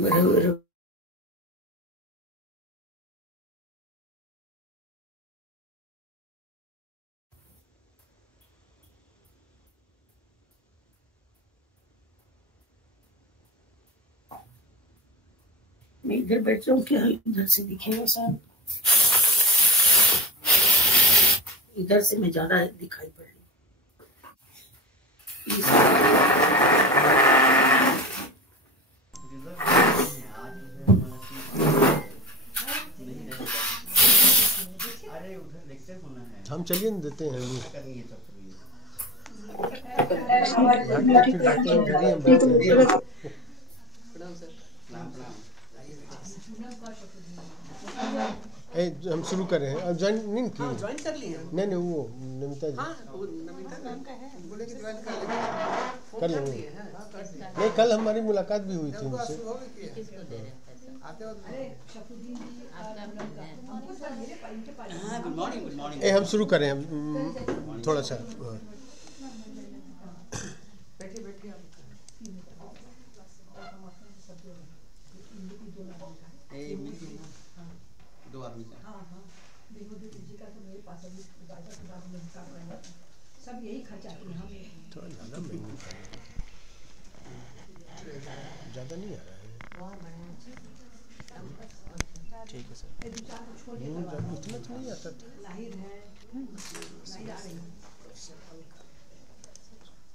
मैं इधर बैठ जाऊँ क्या? इधर से दिखेगा साहब, इधर से मैं ज्यादा दिखाई पड़ रही। हम चलिए देते हैं हम शुरू कर रहे हैं। अब ज्वाइन नहीं की? ज्वाइन कर लिए? नहीं वो नमिता जी। नमिता नाम का है, बोले कि ज्वाइन कर लेंगे। नहीं, कल हमारी मुलाकात भी हुई थी उनसे। Good morning. हम शुरू करें, हम थोड़ा सा दो आदमी का। सब यही खर्चा किया हमें। थोड़ा ज़्यादा महंगी, ज़्यादा नहीं आ रहा है। ठीक है सर। इतना तो नहीं आता था।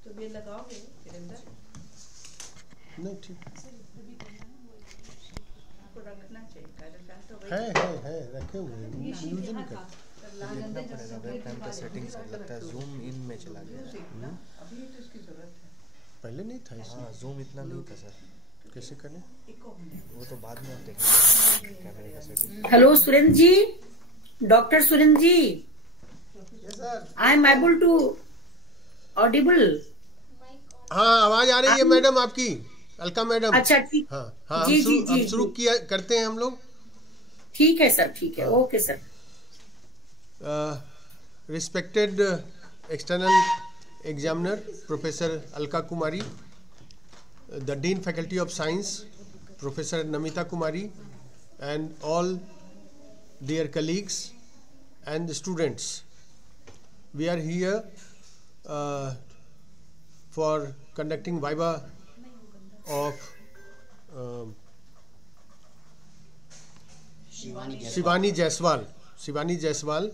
तो ये लगाओगे नहीं, ठीक रखना चाहिए। है रखे हुए हैं, यूज नहीं करते। देखना पड़ेगा वेबकैम का सेटिंग्स है, लगता है जूम इन में चला गया। अभी तो इसकी जरूरत है, पहले नहीं था इसमें। हाँ, जूम इतना नहीं था सर। कैसे करें वो तो बाद में आप देखेंगे कैमरे का setting. Hello Surendra ji, doctor Surendra ji, I am able to audible? हाँ, आवाज आ रही है मैडम आपकी, अलका मैडम। अच्छा ठीक। हाँ हाँ, जी, हम शुरू किया करते हैं हम लोग। ठीक है सर, ठीक है, okay sir. Respected external examiner professor Alka Kumari, the Dean Faculty of Science, Professor Namita Kumari, and all dear colleagues and the students. We are here for conducting Viva of Shivani Jaiswal. Shivani Jaiswal,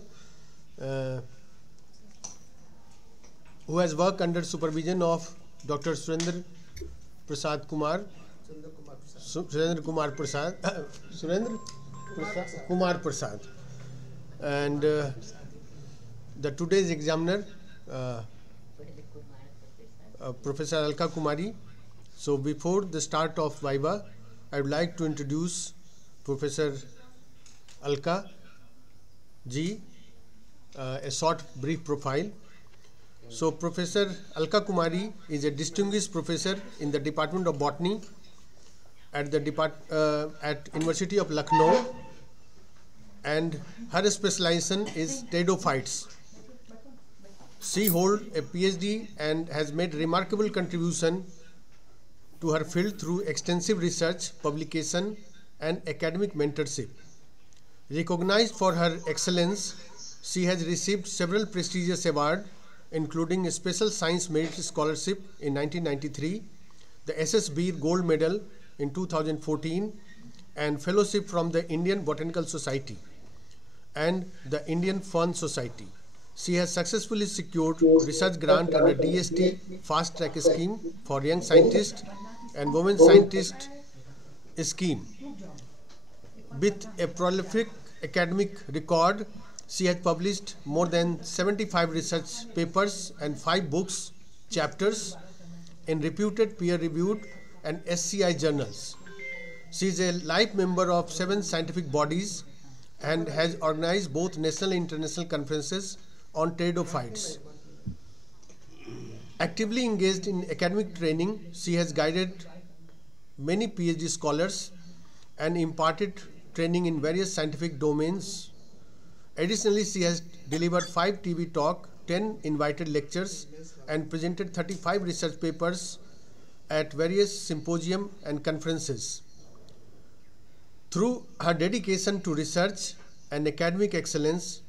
who has worked under supervision of Dr. Surendra Prasad Kumar, Surendra Kumar Prasad, Kumar Prasad, and the today's examiner, Professor Alka Kumari. So before the start of Viva, I would like to introduce Professor Alka ji, a short brief profile. So Professor Alka Kumari is a distinguished professor in the Department of Botany at the at University of Lucknow, and her specialization is pteridophytes. She holds a Ph.D. and has made remarkable contribution to her field through extensive research, publication, and academic mentorship. Recognized for her excellence, she has received several prestigious awards, including a Special Science Merit Scholarship in 1993, the S.S. Beer Gold Medal in 2014, and Fellowship from the Indian Botanical Society and the Indian Fern Society. She has successfully secured research grant under DST Fast Track Scheme for Young Scientists and Women Scientist Scheme. With a prolific academic record, she has published more than 75 research papers and 5 books, chapters in reputed peer-reviewed and SCI journals. She is a life member of 7 scientific bodies and has organized both national and international conferences on pteridophytes. Actively engaged in academic training, she has guided many PhD scholars and imparted training in various scientific domains. Additionally, she has delivered 5 TV talks, 10 invited lectures, and presented 35 research papers at various symposiums and conferences. Through her dedication to research and academic excellence,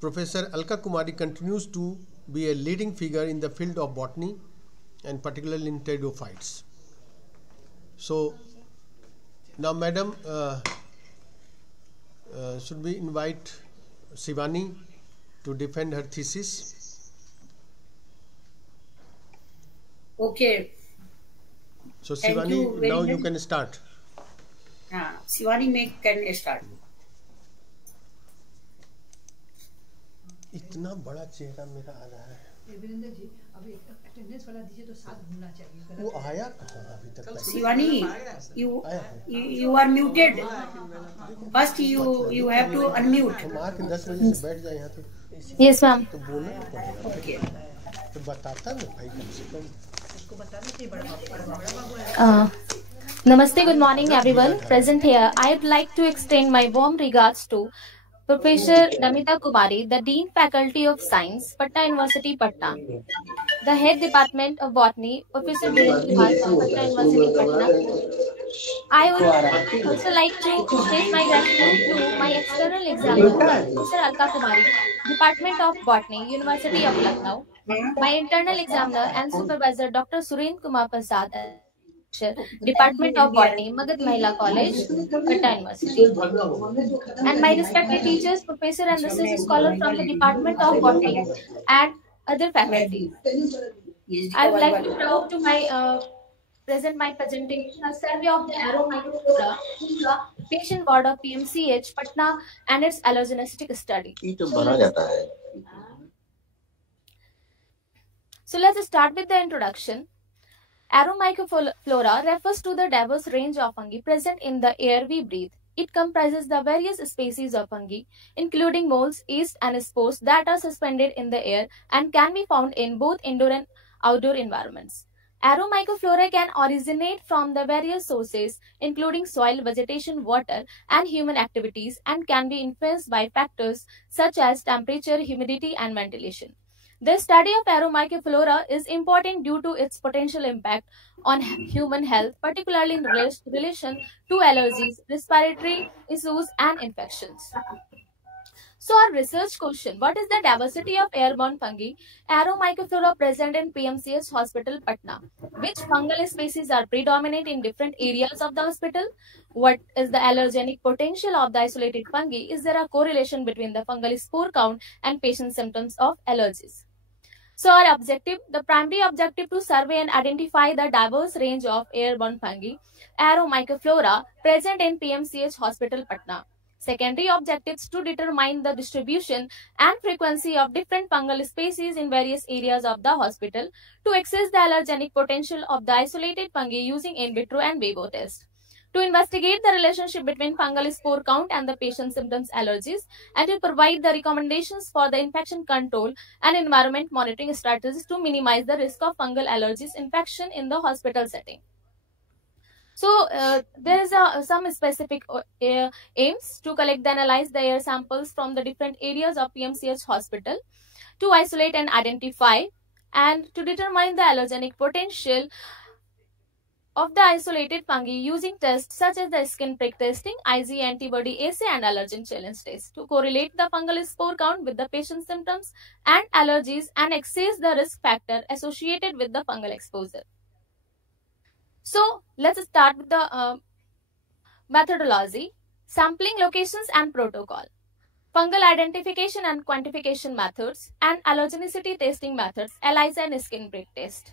Professor Alka Kumari continues to be a leading figure in the field of botany and particularly in pteridophytes. So, now, Madam, should we invite Shivani to defend her thesis? Okay. So, Thank Shivani, you very now you much. can start. Shivani can start. इतना बड़ा चेहरा मेरा आ रहा है। वीरेंद्र जी अभी attendance वाला दीजिए तो साथ घूमना चाहिए। वो आया कहाँ अभी तक? Shivani, you are muted. First you have to unmute. हम आके 10 बजे से बैठ जाए यहाँ पे। Yes, ma'am. तो बोलना पड़ेगा। Okay. तो बताता ना भाई कम से कम। उसको बताना चाहिए बड़ा बाबू। Namaste, good morning everyone present here. I would like to extend my warm regards to Professor Namita Kumari, the Dean Faculty of Science, Patna University, Patna. The Head Department of Botany, Professor Surendra, Patna University, Patna. I would also like to express my gratitude to my external examiner, Professor Alka Kumari, Department of Botany, University of Lucknow. My internal examiner and supervisor, Dr. Surendra Prasad, Department of Botany, Magadh Mahila College, Patna University. And my respected teachers, professor and research scholar from the Department of Botany and other faculty. I would like to proud to present my presentation, a survey of the Aromycoflora in the patient ward of PMCH, Patna and its allogenetic study. So let's start with the introduction. Aromycoflora refers to the diverse range of fungi present in the air we breathe. It comprises the various species of fungi, including molds, yeast, and spores that are suspended in the air and can be found in both indoor and outdoor environments. Aromycoflora can originate from the various sources, including soil, vegetation, water, and human activities, and can be influenced by factors such as temperature, humidity, and ventilation. The study of Aromycoflora is important due to its potential impact on human health, particularly in relation to allergies, respiratory issues, and infections. So our research question, what is the diversity of airborne fungi? Aromycoflora present in PMCH Hospital, Patna. Which fungal species are predominant in different areas of the hospital? What is the allergenic potential of the isolated fungi? Is there a correlation between the fungal spore count and patient symptoms of allergies? So our objective, the primary objective to survey and identify the diverse range of airborne fungi, Aromycoflora, present in PMCH Hospital, Patna. Secondary objectives to determine the distribution and frequency of different fungal species in various areas of the hospital to assess the allergenic potential of the isolated fungi using in vitro and vivo tests. To investigate the relationship between fungal spore count and the patient symptoms allergies, and to provide the recommendations for the infection control and environment monitoring strategies to minimize the risk of fungal allergies infection in the hospital setting. So there is some specific aims to collect and analyze the air samples from the different areas of PMCH hospital to isolate and identify and to determine the allergenic potential of the isolated fungi using tests such as the skin prick testing, IG antibody assay, and allergen challenge test to correlate the fungal spore count with the patient's symptoms and allergies and assess the risk factor associated with the fungal exposure. So let's start with the methodology, sampling locations and protocol, fungal identification and quantification methods, and allergenicity testing methods, ELISA and skin prick test.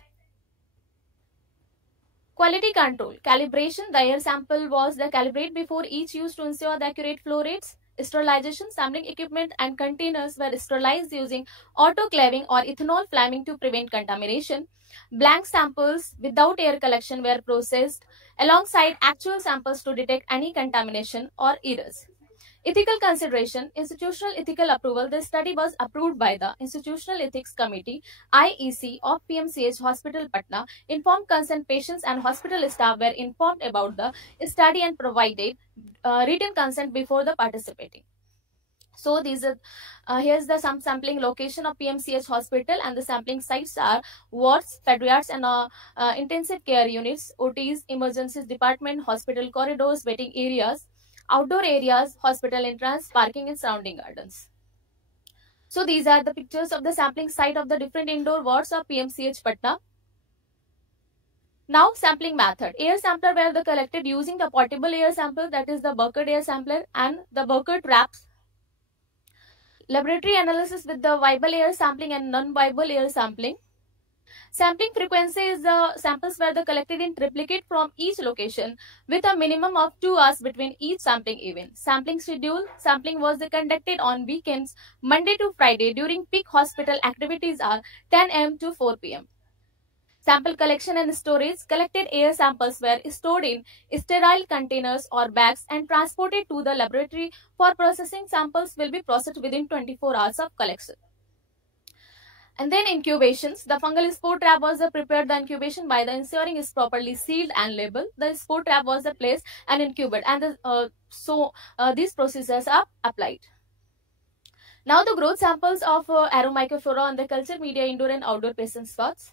Quality control, calibration, the air sample was calibrated before each use to ensure the accurate flow rates. Sterilization, sampling equipment and containers were sterilized using autoclaving or ethanol flaming to prevent contamination. Blank samples without air collection were processed alongside actual samples to detect any contamination or errors. Ethical consideration, institutional ethical approval. The study was approved by the Institutional Ethics Committee IEC of PMCH Hospital, Patna. Informed consent, patients and hospital staff were informed about the study and provided written consent before the participating. So these are here's the some sampling location of PMCH hospital, and the sampling sites are wards, pediatrics and intensive care units, OTs, emergencies department, hospital corridors, waiting areas. outdoor areas, hospital entrance, parking and surrounding gardens. So these are the pictures of the sampling site of the different indoor wards of PMCH Patna. Now sampling method. Air sampler were collected using the portable air sample, that is the Burkett air sampler and the Burkett traps. Laboratory analysis with the viable air sampling and non-viable air sampling. Sampling frequency is the samples were collected in triplicate from each location with a minimum of 2 hours between each sampling event. Sampling schedule. Sampling was conducted on weekends, Monday to Friday. During peak hospital activities are 10 am to 4 pm. Sample collection and storage. Collected air samples were stored in sterile containers or bags and transported to the laboratory for processing. Samples will be processed within 24 hours of collection. And then incubations. The fungal spore trap was prepared the incubation by the ensuring is properly sealed and labeled. The spore trap was placed and incubated, and these procedures are applied. Now the growth samples of aromycoflora on the culture media indoor and outdoor patient spots.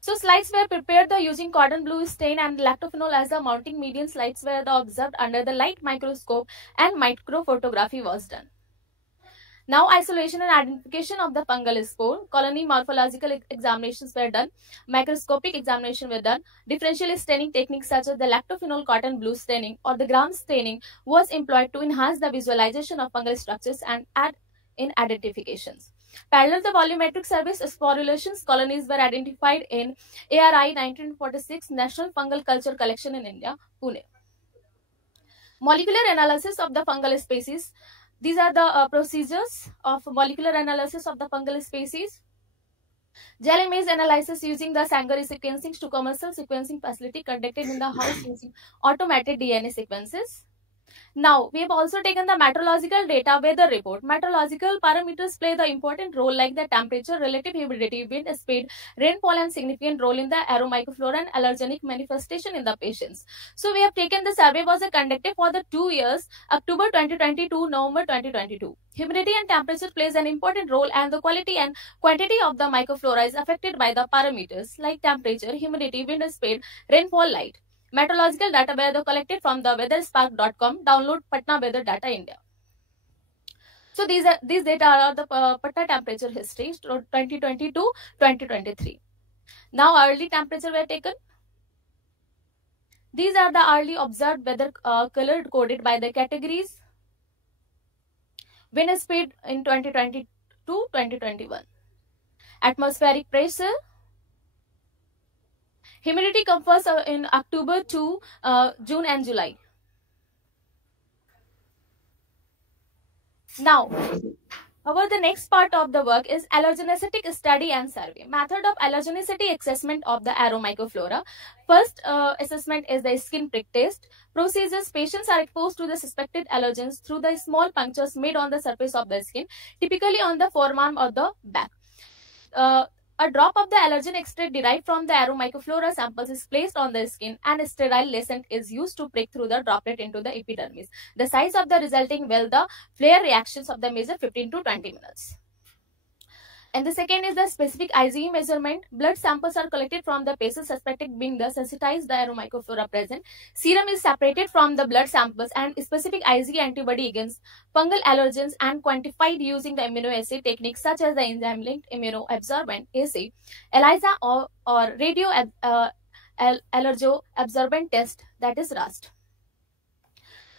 So slides were prepared using cotton blue stain and lactophenol as the mounting medium. Slides were observed under the light microscope and microphotography was done. Now isolation and identification of the fungal spore. Colony morphological examinations were done. Microscopic examination were done. Differential staining techniques such as the lactophenol cotton blue staining or the gram staining was employed to enhance the visualization of fungal structures and add in identifications. Parallel the volumetric surface sporulations colonies were identified in ARI 1946 National Fungal Culture Collection in India, Pune. Molecular analysis of the fungal species. These are the procedures of molecular analysis of the fungal species. Gel image analysis using the Sangari sequencing to commercial sequencing facility conducted in the house using automated DNA sequences. Now, we have also taken the meteorological data weather report. Meteorological parameters play the important role like the temperature, relative humidity, wind speed, rainfall and significant role in the aromycoflora and allergenic manifestation in the patients. So, we have taken the survey was conducted for the 2 years, October 2020 to November 2022. Humidity and temperature plays an important role and the quality and quantity of the mycoflora is affected by the parameters like temperature, humidity, wind speed, rainfall, light. Meteorological data were collected from the weatherspark.com. Download Patna weather data India. So these data are the Patna temperature history 2020 to 2023. Now early temperature were taken. These are the early observed weather colored coded by the categories. Wind speed in 2020 to 2021. Atmospheric pressure. Humidity confers in October to June and July. Now, the next part of the work is allergenicity study and survey. Method of allergenicity assessment of the aromycoflora. First assessment is the skin prick test. Procedures: patients are exposed to the suspected allergens through the small punctures made on the surface of the skin, typically on the forearm or the back. A drop of the allergen extract derived from the aromycoflora samples is placed on the skin and a sterile lancet is used to prick through the droplet into the epidermis. The size of the resulting the flare reactions of the measure 15 to 20 minutes. And the second is the specific IgE measurement. Blood samples are collected from the patient suspected being the sensitized the aromycoflora present. Serum is separated from the blood samples and specific IgE antibody against fungal allergens and quantified using the immunoassay techniques such as the enzyme-linked immunoabsorbent assay, ELISA or radio allergo-absorbent test, that is RAST.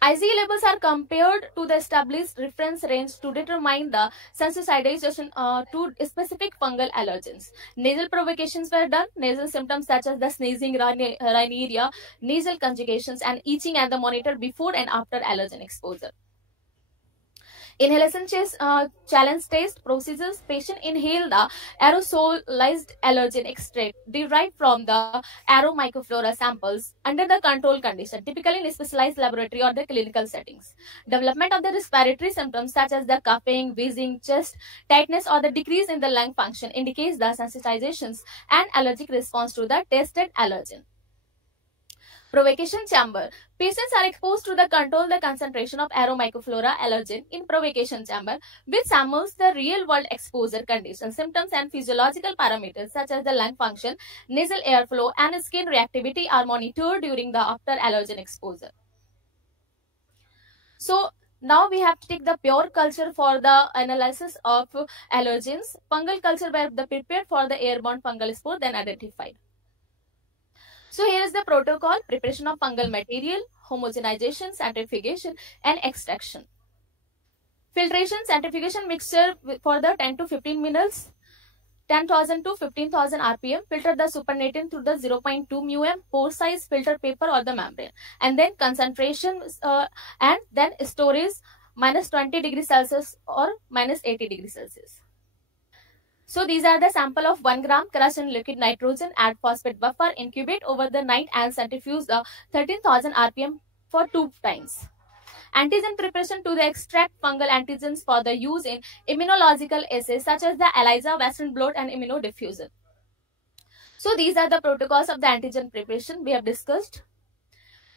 IgE levels are compared to the established reference range to determine the sensitization to specific fungal allergens. Nasal provocations were done. Nasal symptoms such as the sneezing, rhinorrhea, nasal conjugations and itching and the monitored before and after allergen exposure. Inhalation challenge test procedures. Patient inhale the aerosolized allergen extract derived from the aromycoflora samples under the control condition, typically in a specialized laboratory or the clinical settings. Development of the respiratory symptoms such as the coughing, wheezing, chest tightness or the decrease in the lung function indicates the sensitizations and allergic response to the tested allergen. Provocation chamber. Patients are exposed to control the concentration of aromycoflora allergen in provocation chamber, which samples the real-world exposure conditions, symptoms, and physiological parameters such as the lung function, nasal airflow, and skin reactivity are monitored during the after allergen exposure. So now we have to take the pure culture for the analysis of allergens. Fungal culture were prepared for the airborne fungal spore then identified. So here is the protocol: preparation of fungal material, homogenization, centrifugation, and extraction. Filtration, centrifugation mixture for the 10 to 15 minutes, 10,000 to 15,000 RPM. Filter the supernatant through the 0.2 μm pore size filter paper or the membrane. And then concentration and then storage -20 degrees Celsius or -80 degrees Celsius. So these are the sample of 1 gram crushed in liquid nitrogen, add phosphate buffer, incubate over the night and centrifuge the 13,000 RPM for 2 times. Antigen preparation to the extract fungal antigens for the use in immunological assays such as the ELISA, Western blot, and immunodiffusion. So these are the protocols of the antigen preparation we have discussed.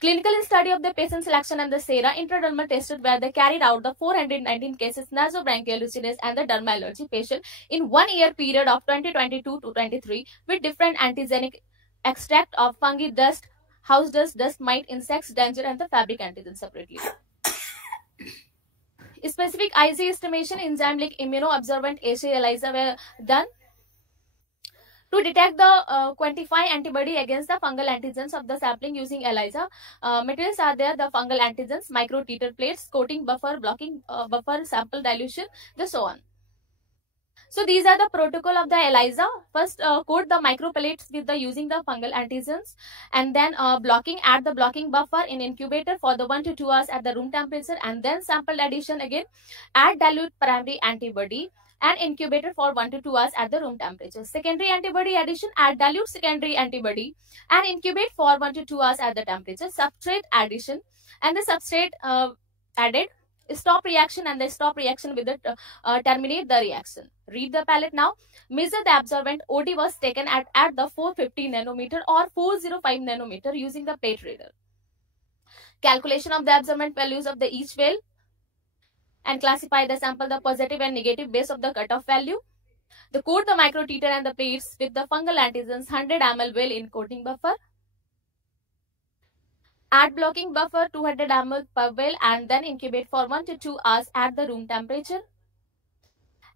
Clinical study of the patient selection and the sera intradermal tested where they carried out the 419 cases nasobronchial lucidus and the dermal allergy patient in 1 year period of 2022 to 23 with different antigenic extract of fungi, dust, house dust, dust mite, insects, danger, and the fabric antigen separately. Specific IC estimation enzyme like immunoabsorbent assay ELISA were done to detect the quantify antibody against the fungal antigens of the sampling using ELISA. Materials are there: the fungal antigens, micro titer plates, coating buffer, blocking buffer, sample dilution, the so on. So these are the protocol of the ELISA. First, coat the microplates with the using the fungal antigens, and then blocking, add the blocking buffer in incubator for the 1 to 2 hours at the room temperature, and then sample addition again, add dilute primary antibody and incubator for 1 to 2 hours at the room temperature. Secondary antibody addition, add dilute secondary antibody and incubate for 1 to 2 hours at the temperature. Substrate addition and the substrate added, stop reaction, and the stop reaction with the terminate the reaction. Read the palette now. Measure the absorbent. OD was taken at the 450 nanometer or 405 nanometer using the plate reader. Calculation of the absorbent values of the each well and classify the sample the positive and negative base of the cutoff value. The coat the micro titer and the plates with the fungal antigens 100 ml well in coating buffer. Add blocking buffer 200 ml per well and then incubate for 1 to 2 hours at the room temperature.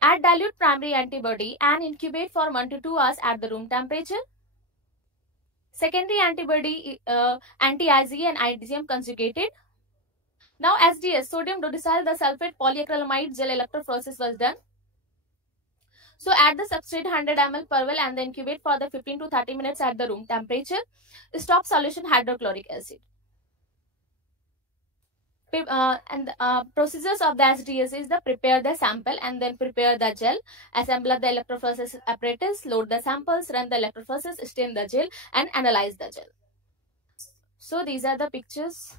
Add dilute primary antibody and incubate for 1 to 2 hours at the room temperature. Secondary antibody anti-IgE and IgM conjugated. Now SDS, sodium dodecyl the sulfate polyacrylamide gel electrophoresis was done. So add the substrate 100 ml per well and then incubate for the 15 to 30 minutes at the room temperature. Stop solution hydrochloric acid. Procedures of the SDS is the prepare the sample and then prepare the gel, assemble the electrophoresis apparatus, load the samples, run the electrophoresis, stain the gel, and analyze the gel. So these are the pictures.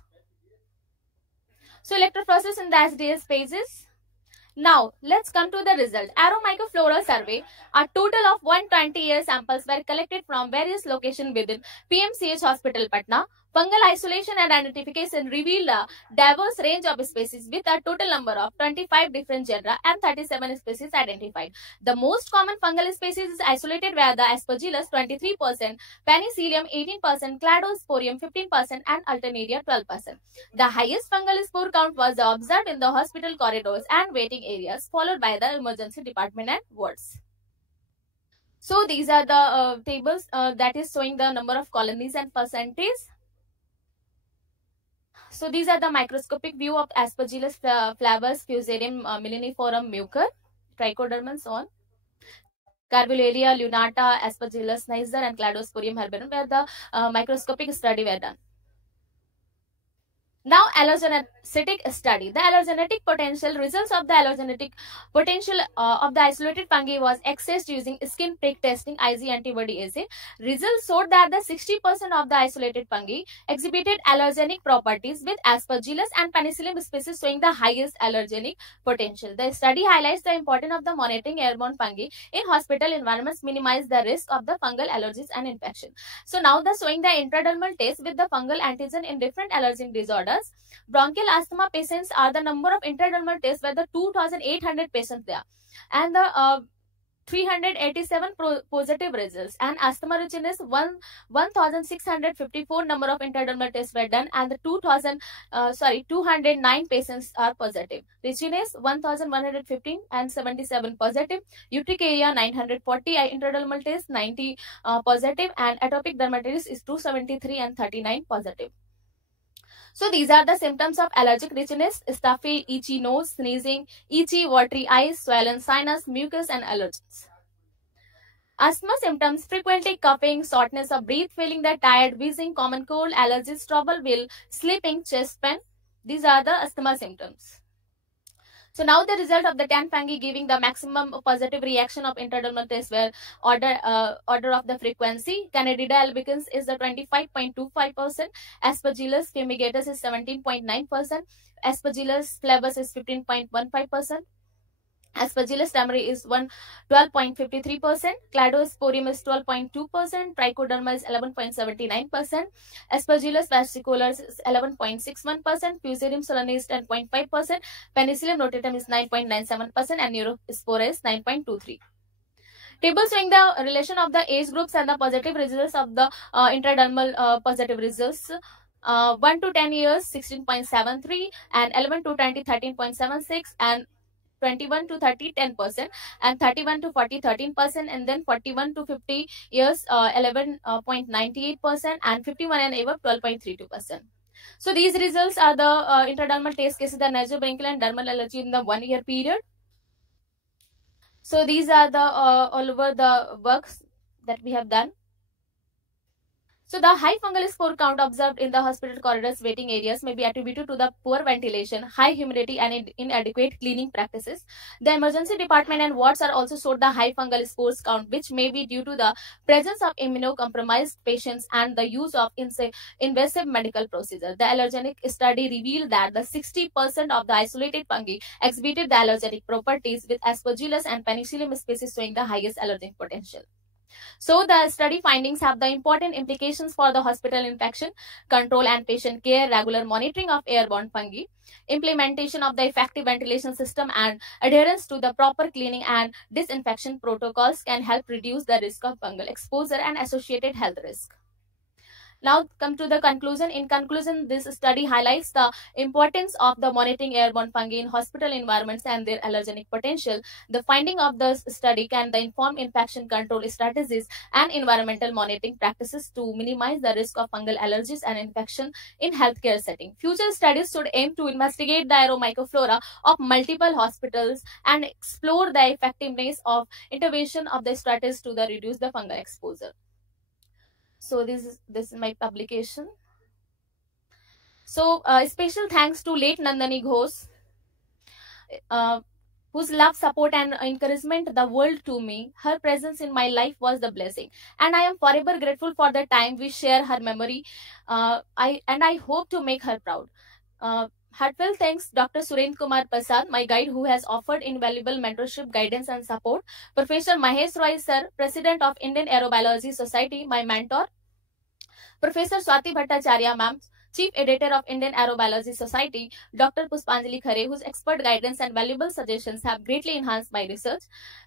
So electrophoresis in the SDS phases. Now let's come to the result. Aromycoflora survey. A total of 120 air samples were collected from various locations within PMCH Hospital, Patna. Fungal isolation and identification revealed a diverse range of species with a total number of 25 different genera and 37 species identified. The most common fungal species is isolated where the Aspergillus 23%, Penicillium 18%, Cladosporium 15% and Alternaria 12%. The highest fungal spore count was observed in the hospital corridors and waiting areas, followed by the emergency department and wards. So these are the tables that is showing the number of colonies and percentage. So these are the microscopic view of Aspergillus flavus, Fusarium milleniforum mucor, Trichoderma, so on. Carvularia, lunata, Aspergillus niger and Cladosporium herbarum where the microscopic study were done. Now, allergenetic study. The allergenetic potential results of the allergenetic potential of the isolated fungi was accessed using skin prick testing Ig antibody assay. Results showed that the 60% of the isolated fungi exhibited allergenic properties, with Aspergillus and Penicillium species showing the highest allergenic potential. The study highlights the importance of the monitoring airborne fungi in hospital environments, minimize the risk of the fungal allergies and infection. So now the showing the intradermal test with the fungal antigen in different allergic disorders. Bronchial asthma patients are the number of intradermal tests were the 2,800 patients there, and the 387 positive results, and asthma richness 1,654 number of intradermal tests were done, and the 209 patients are positive. Richness 1,115 and 77 positive. Urticaria 940 intradermal tests 90 positive, and atopic dermatitis is 273 and 39 positive. So these are the symptoms of allergic richness: stuffy, itchy nose, sneezing, itchy, watery eyes, swollen sinus, mucus, and allergens. Asthma symptoms: frequently coughing, shortness of breath, feeling the tired, wheezing, common cold, allergies, trouble while sleeping, chest pain. These are the asthma symptoms. So now the result of the 10 fungi giving the maximum positive reaction of intradermal tests were order of the frequency. Candida albicans is the 25.25%, Aspergillus fumigatus is 17.9%, Aspergillus flavus is 15.15%, Aspergillus tamari is 12.53%, Cladosporium is 12.2%, Trichoderma is 11.79%, Aspergillus versicolors is 11.61%, Fusarium solani is 10.5%, Penicillium rotatum is 9.97%, and Neurospora is 9.23%. Table showing the relation of the age groups and the positive results of the intradermal positive results. 1 to 10 years 16.73, and 11 to 20 13.76, and 21 to 30 10%, and 31 to 40 13%, and then 41 to 50 years 11.98%, and 51 and above 12.32%. So these results are the intradermal test cases, the nasobronchial and dermal allergy in the 1 year period. So these are the all over the works that we have done. So the high fungal spore count observed in the hospital corridors waiting areas may be attributed to the poor ventilation, high humidity, and inadequate cleaning practices. The emergency department and wards are also showed the high fungal spores count, which may be due to the presence of immunocompromised patients and the use of invasive medical procedure. The allergenic study revealed that the 60% of the isolated fungi exhibited the allergenic properties, with Aspergillus and Penicillium species showing the highest allergenic potential. So the study findings have the important implications for the hospital infection control and patient care, regular monitoring of airborne fungi, implementation of the effective ventilation system, and adherence to the proper cleaning and disinfection protocols can help reduce the risk of fungal exposure and associated health risk. Now come to the conclusion. In conclusion, this study highlights the importance of the monitoring airborne fungi in hospital environments and their allergenic potential. The finding of the study can inform infection control strategies and environmental monitoring practices to minimize the risk of fungal allergies and infection in healthcare setting. Future studies should aim to investigate the aeromycoflora of multiple hospitals and explore the effectiveness of intervention of the strategies to reduce the fungal exposure. So this is my publication. So special thanks to late Nandani Ghosh, whose love, support, and encouragement the world to me. Her presence in my life was the blessing, and I am forever grateful for the time we share her memory. I hope to make her proud. Heartfelt thanks Dr. Surendra Prasad, my guide, who has offered invaluable mentorship, guidance, and support. Professor Mahesh Roy Sir, President of Indian Aerobiology Society, my mentor. Professor Swati Bhattacharya Ma'am, Chief Editor of Indian Aerobiology Society. Dr. Puspanjali Khare, whose expert guidance and valuable suggestions have greatly enhanced my research.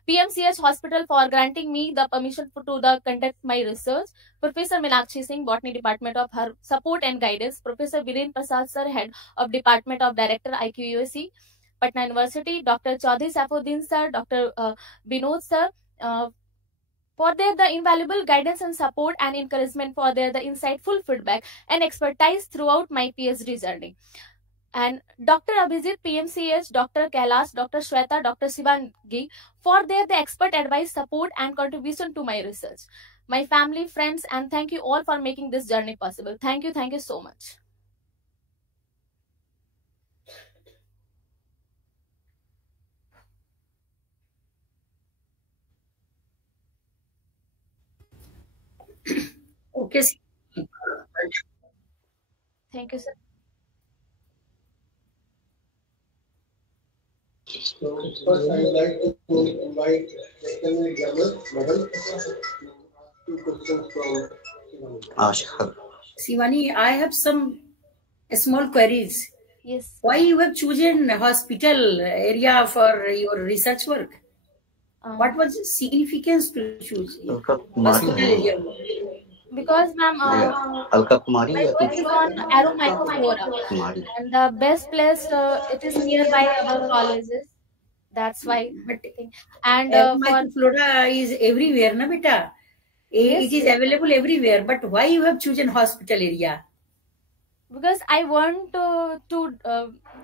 PMCH Hospital for granting me the permission to conduct my research. Professor Meenakshi Singh, Botany Department, of her support and guidance. Professor Viren Prasad Sir, Head of Department of Director IQUAC, Patna University. Dr. Chaudhary Saifuddin Sir, Dr. Binod Sir, for their the invaluable guidance and support and encouragement, for their the insightful feedback and expertise throughout my PhD journey. And Dr. Abhijit, PMCH, Dr. Kailash, Dr. Shweta, Dr. Shivani, for their the expert advice, support, and contribution to my research. My family, friends, and thank you all for making this journey possible. Thank you so much. Okay. Thank you, sir. So first, I would like to invite Lieutenant General Madam to ask two questions from Shivani. Shivani, I have some small queries. Yes. Why you have chosen hospital area for your research work? What was the significance to choose hospital area? Because, ma'am, my work is on aero microflora, and the best place it is nearby our colleges. That's why But I think. And for microflora is everywhere, na beta? yes, It is available everywhere. But why you have chosen hospital area? because I want to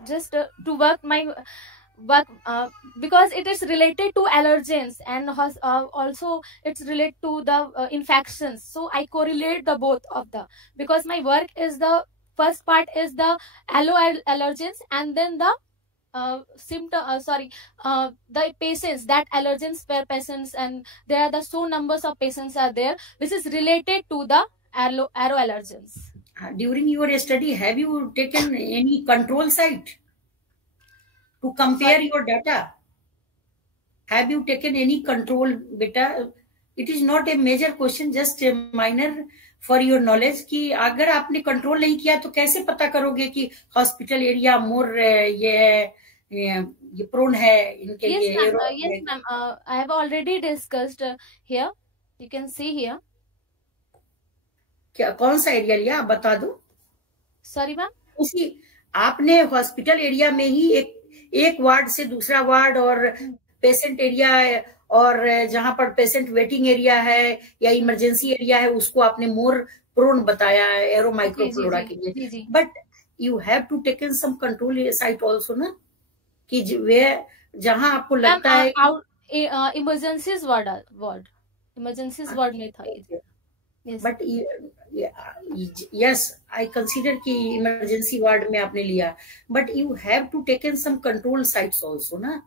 just to work my work because it is related to allergens and also it's related to the infections. So I correlate the both of the, because my work is the first part is the allergens, and then the the patients, that allergens per patients, and there are the so numbers of patients are there which is related to the arrow allergens. During your study, have you taken any control site to compare your data? Have you taken any control beta? It is not a major question, just a minor for your knowledge कि अगर आपने control नहीं किया तो कैसे पता करोगे कि हॉस्पिटल एरिया मोर ये प्रोन है इनके Yes, लिए ma'am. Yes, ma'am. I have already discussed here. You can see here. क्या कौन सा एरिया लिया आप बता दो. Sorry, ma'am. उसी आपने हॉस्पिटल एरिया में ही एक वार्ड से दूसरा वार्ड और पेशेंट एरिया और जहां पर पेशेंट वेटिंग एरिया है या इमरजेंसी एरिया है उसको आपने मोर प्रोन बताया एरो माइक्रोफ्लोरा के लिए. But you have to taken some control site also ना कि वे जहां आपको लगता है इमरजेंसीज वार्ड में था. Yes. But yes I consider कि इमरजेंसी वार्ड में आपने लिया. But you have to taken some control sites also ना.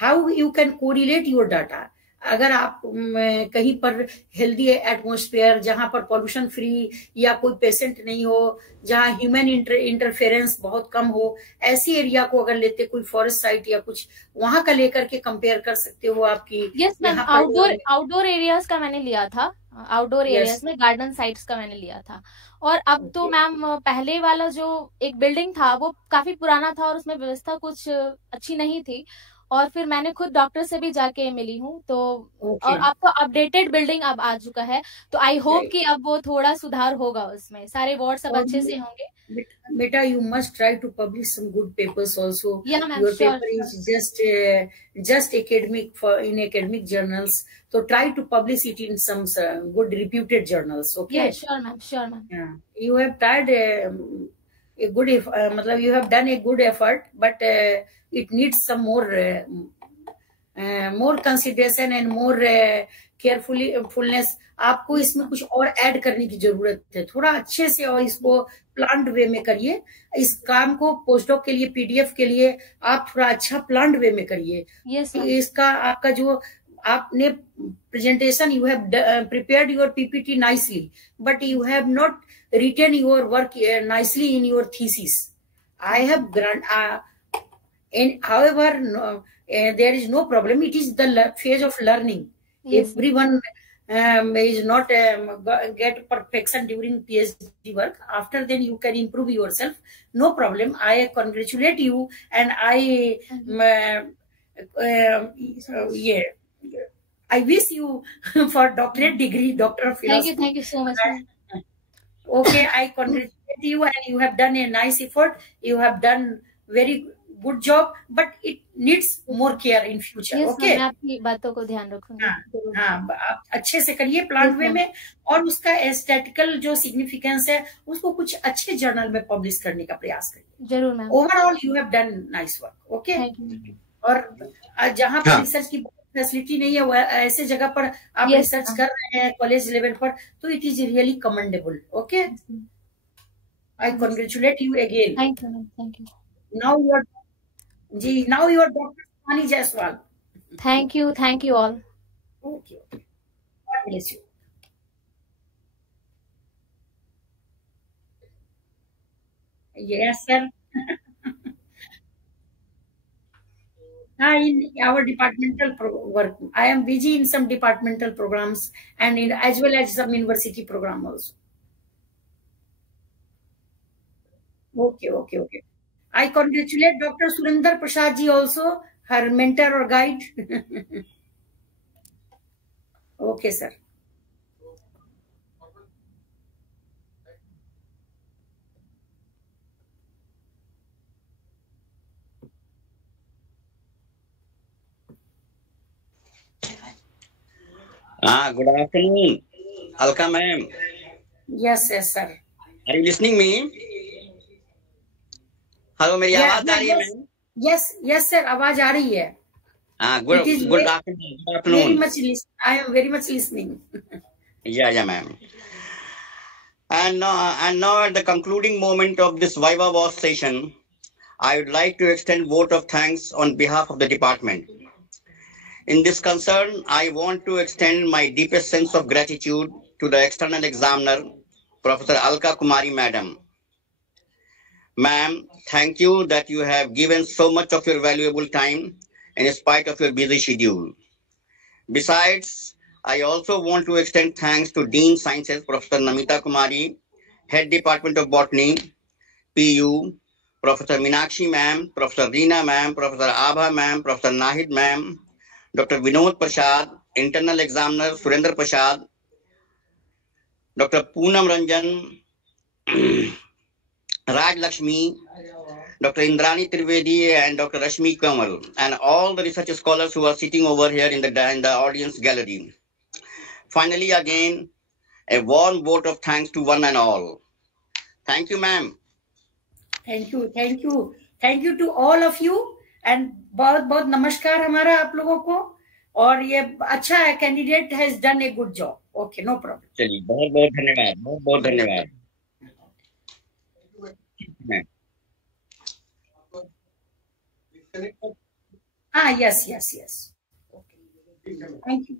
How you can correlate your data. अगर आप कहीं पर हेल्दी एटमोस्फेयर जहां पर पॉल्यूशन फ्री या कोई पेशेंट नहीं हो, जहां ह्यूमन इंटरफेरेंस बहुत कम हो, ऐसी एरिया को अगर लेते, कोई फॉरेस्ट साइट या कुछ वहां का लेकर के कंपेयर कर सकते हो आपकी. यस मैम, आउटडोर एरियाज का मैंने लिया था. आउटडोर एरियाज में गार्डन साइट्स का मैंने लिया था. और अब तो मैम पहले वाला जो एक बिल्डिंग था वो काफी पुराना था और उसमें व्यवस्था कुछ अच्छी नहीं थी. और फिर मैंने खुद डॉक्टर से भी जाके मिली हूँ तो और अब तो अपडेटेड बिल्डिंग अब आ चुका है. तो आई होप कि अब वो थोड़ा सुधार होगा, उसमें सारे वार्ड सब अच्छे से होंगे. Beta, you must try to publish some good papers also. Yeah, ma'am, your sure, paper is just academic in academic journals. So try to publish it in some good reputed journals. Okay. Yeah, sure, ma'am. Sure, ma'am. Yeah. You have tried a good you have done a good effort, but it needs some more consideration and more carefulness. आपको इसमें कुछ और add करने की जरूरत है थोड़ा अच्छे से, और इसको प्लान्ड वे में करिए. इस काम को पोस्टडॉक के लिए, पीडीएफ के लिए आप थोड़ा अच्छा प्लान्ड वे में करिए. इसका आपका जो आपने presentation, you have prepared your PPT nicely, but you have not written your work nicely in your thesis. I have and however there is no problem. It is the phase of learning. Yes. Everyone is not get perfection during PhD work. After then you can improve yourself. No problem. I congratulate you and I I wish you for doctorate degree, Doctor of Philosophy. Thank you so much. Okay, I congratulate you and you have done a nice effort. You have done very good job, but it needs more care in future. Yes, okay. मैं आपकी बातों को ध्यान रखूंगी. आप अच्छे से करिए प्लांट वे में, और उसका एस्थेटिकल जो सिग्निफिकेंस है उसको कुछ अच्छे जर्नल में पब्लिश करने का प्रयास करिए. जरूर ma'am. Overall you have done nice work. Okay. और जहाँ पर रिसर्च की फैसिलिटी नहीं है, ऐसे जगह पर आप रिसर्च कर रहे हैं कॉलेज लेवल पर, तो it is really commendable. Okay. I congratulate you again. Thank you. Now you are Dr. Shivani Jaiswal. Thank you all. Okay. God bless you. Yes, sir. In our departmental work, I am busy in some departmental programs and in as well as some university program also. Okay, okay, okay. I congratulate Dr. Surendra Prasad ji also, her mentor or guide. Okay, sir. Good afternoon, Alka ma'am. Yes, yes, sir. Are you listening me? Hello, मेरी Yeah, आवाज आ रही है yes, ma'am? yes, yes, sir. आवाज आ रही है. It is Good afternoon. Good very afternoon. much. I am very much listening. Yeah, ma'am. And now at the concluding moment of this Viva-Voce session, I would like to extend vote of thanks on behalf of the department. In this concern, I want to extend my deepest sense of gratitude to the external examiner, Professor Alka Kumari Madam. Ma'am, thank you that you have given so much of your valuable time in spite of your busy schedule. Besides, I also want to extend thanks to Dean Sciences, Professor Namita Kumari, Head Department of Botany, PU, Professor Meenakshi ma'am, Professor Reena ma'am, Professor Abha ma'am, Professor Nahid ma'am, Dr. Vinod Prasad, Internal Examiner Surendra Prasad, Dr. Poonam Ranjan, Raj Lakshmi, Dr. Indrani Trivedi, and Dr. Rashmi Kamal, and all the research scholars who are sitting over here in the audience gallery. Finally, again, a warm vote of thanks to one and all. Thank you, ma'am. Thank you, thank you, thank you to all of you and बहुत बहुत नमस्कार हमारा आप लोगों को और ये अच्छा है candidate has done a good job okay no problem चलिए बहुत बहुत धन्यवाद बहुत बहुत धन्यवाद हाँ yes yes yes okay thank you